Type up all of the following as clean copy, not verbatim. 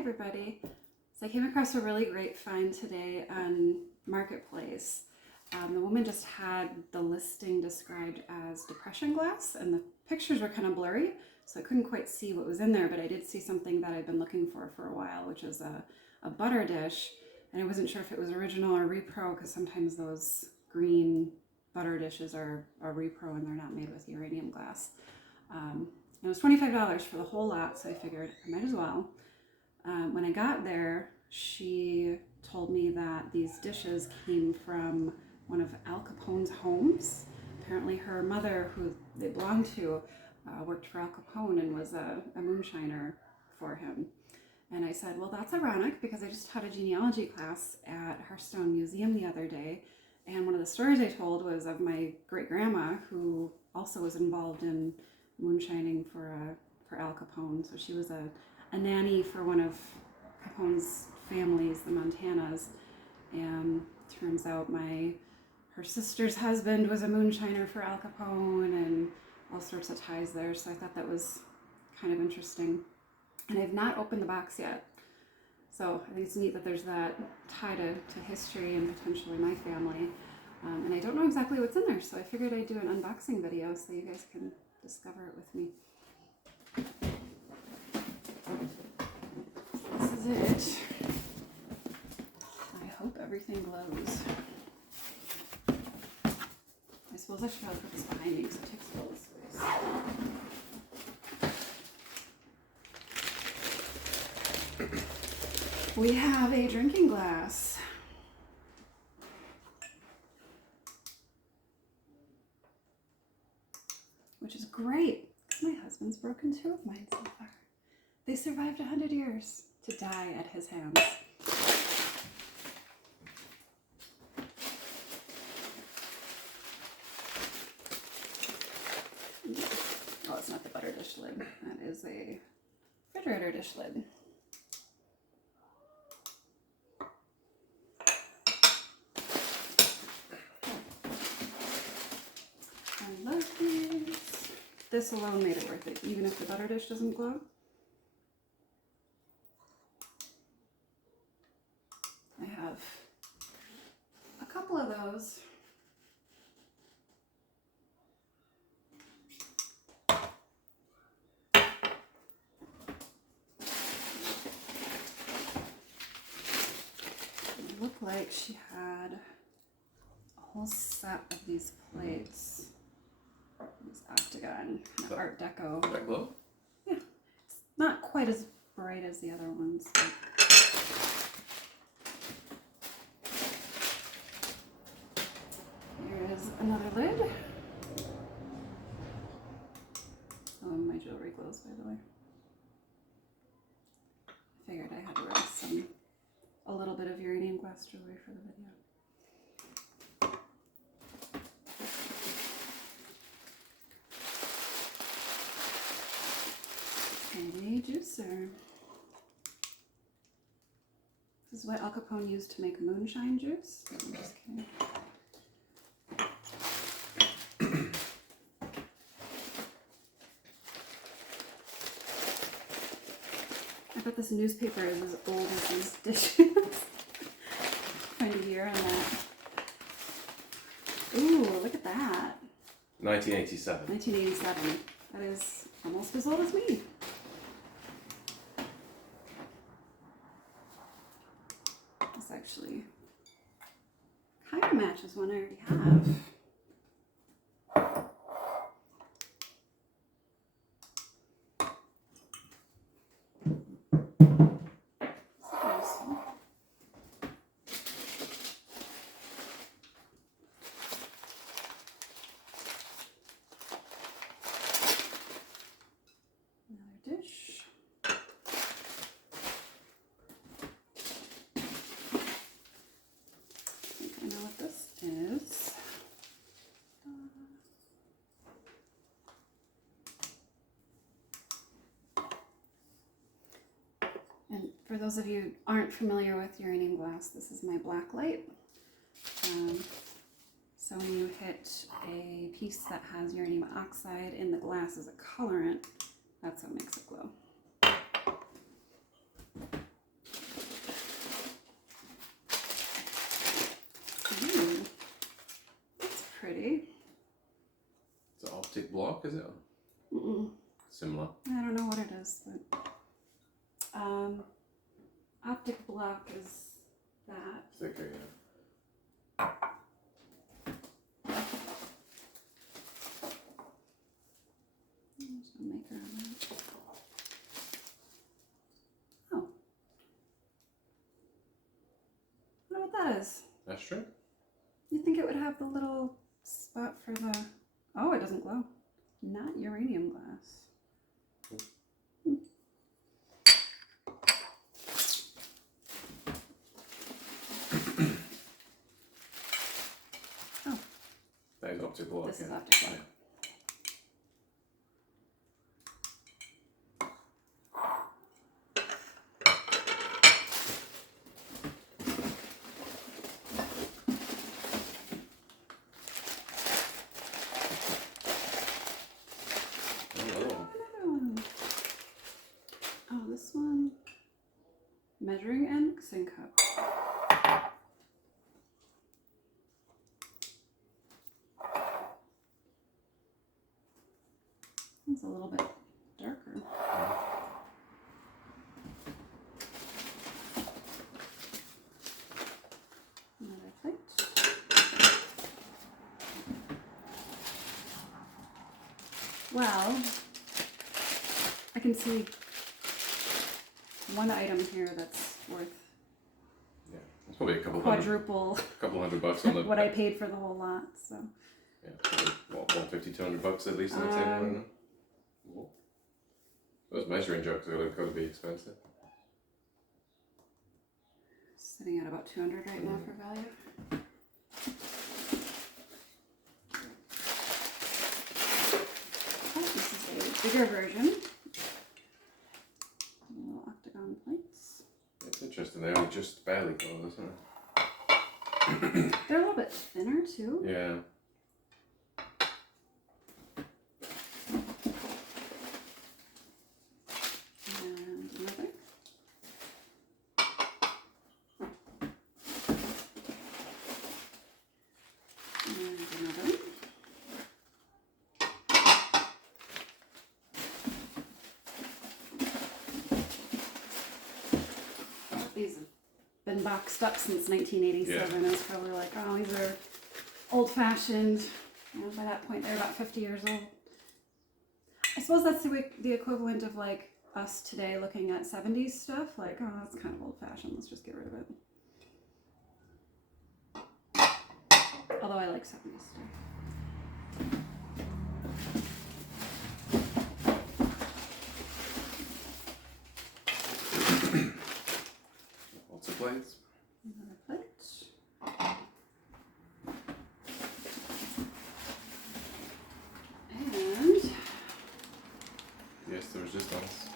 everybody. So I came across a really great find today on Marketplace. The woman just had the listing described as depression glass, and the pictures were kind of blurry, so I couldn't quite see what was in there, but I did see something that I've been looking for a while, which is a butter dish, and I wasn't sure if it was original or repro, because sometimes those green butter dishes are repro and they're not made with uranium glass. It was $25 for the whole lot, so I figured I might as well. When I got there, she told me that these dishes came from one of Al Capone's homes. Apparently her mother, who they belonged to, worked for Al Capone and was a moonshiner for him. And I said, well, that's ironic, because I just taught a genealogy class at Hearthstone Museum the other day, and one of the stories I told was of my great-grandma, who also was involved in moonshining for Al Capone. So she was a nanny for one of Capone's families, the Montanas, and turns out her sister's husband was a moonshiner for Al Capone, and all sorts of ties there. So I thought that was kind of interesting. And I've not opened the box yet. So I think it's neat that there's that tie to history and potentially my family. And I don't know exactly what's in there, so I figured I'd do an unboxing video so you guys can discover it with me. So this is it. I hope everything glows. I suppose I should probably put this behind me because it takes a little space. We have a drinking glass. Which is great, because my husband's broken 2 of mine so far. They survived 100 years to die at his hands. Oh, it's not the butter dish lid. That is a refrigerator dish lid. I love these. This alone made it worth it, even if the butter dish doesn't glow. I have a couple of those. It looked like she had a whole set of these plates. This octagon, kind of Art Deco. Does that glow? Yeah, it's not quite as bright as the other ones. But here is another lid. Oh, my jewelry glows, by the way. I figured I had to wear a little bit of uranium glass jewelry for the video. A juicer. This is what Al Capone used to make moonshine juice. I'm just kidding. I bet this newspaper is as old as these dishes. Find a year on that. Ooh, look at that. 1987. 1987. That is almost as old as me. This actually kind of matches one I already have. Another dish. I know what this is. And for those of you who aren't familiar with uranium glass, this is my black light. So when you hit a piece that has uranium oxide in the glass as a colorant, that's what makes it glow. Optic block, is it? Mm-mm. Similar. I don't know what it is, but optic block is that. Thicker, yeah. There's no maker on that. Oh. I wonder what that is. That's true. You think it would have the little spot for the... Oh, it doesn't glow. Not uranium glass. Oh, That is optic block. this is yeah. optic block. Oh, this one. Measuring and mixing cup. It's a little bit darker. Another plate. Well, I can see one item here that's worth Yeah, it's probably a couple quadruple $100 on the what I paid for the whole lot. So yeah, probably, what, $150, $200 at least on the table. I don't know. What? Those measuring jugs are going to be expensive. sitting at about 200 right now for value. Oh, this is a bigger version. Little octagon plates. It's interesting. They only just barely go, isn't it? They're a little bit thinner too. Yeah. And another. And another. These have been boxed up since 1987. It's probably like, oh, these are old-fashioned. You know, by that point, they're about 50 years old. I suppose that's the equivalent of like us today looking at 70s stuff. Like, oh, that's kind of old-fashioned. Let's just get rid of it. Although I like 70s stuff. Lots of plates. Another plate. And Yes, there was just nice.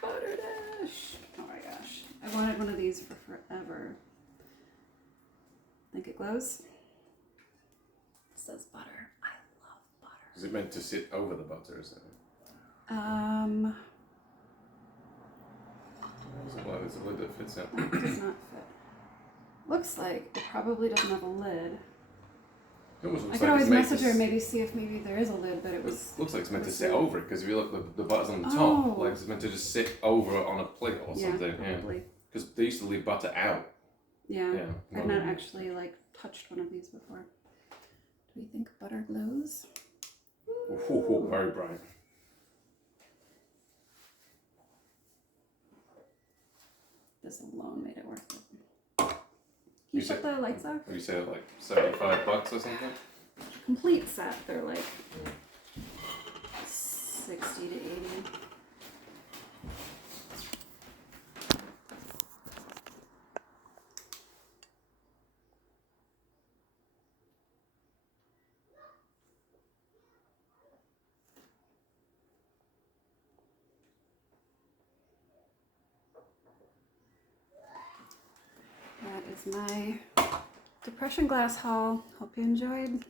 butter dish. Oh my gosh. I wanted one of these for forever. Think it glows? It says butter. I love butter. Is it meant to sit over the butter or something? There's a lid that fits out. That does not fit. Looks like it probably doesn't have a lid. It almost I looks could like always it's meant message to her and maybe see if maybe there is a lid, but it was... looks like it's meant to was sit so- over it, because if you look, the butter's on the top, Oh. like it's meant to just sit over it on a plate or Yeah, something. probably. Because they used to leave butter out. Yeah. Yeah. I've not actually like touched one of these before. Do we think butter glows? Ooh, very bright. This alone made it worth it. Can you You shut the lights off? Would you say like $75 or something? Complete set, they're like 60 to 80. That is my depression glass haul. Hope you enjoyed.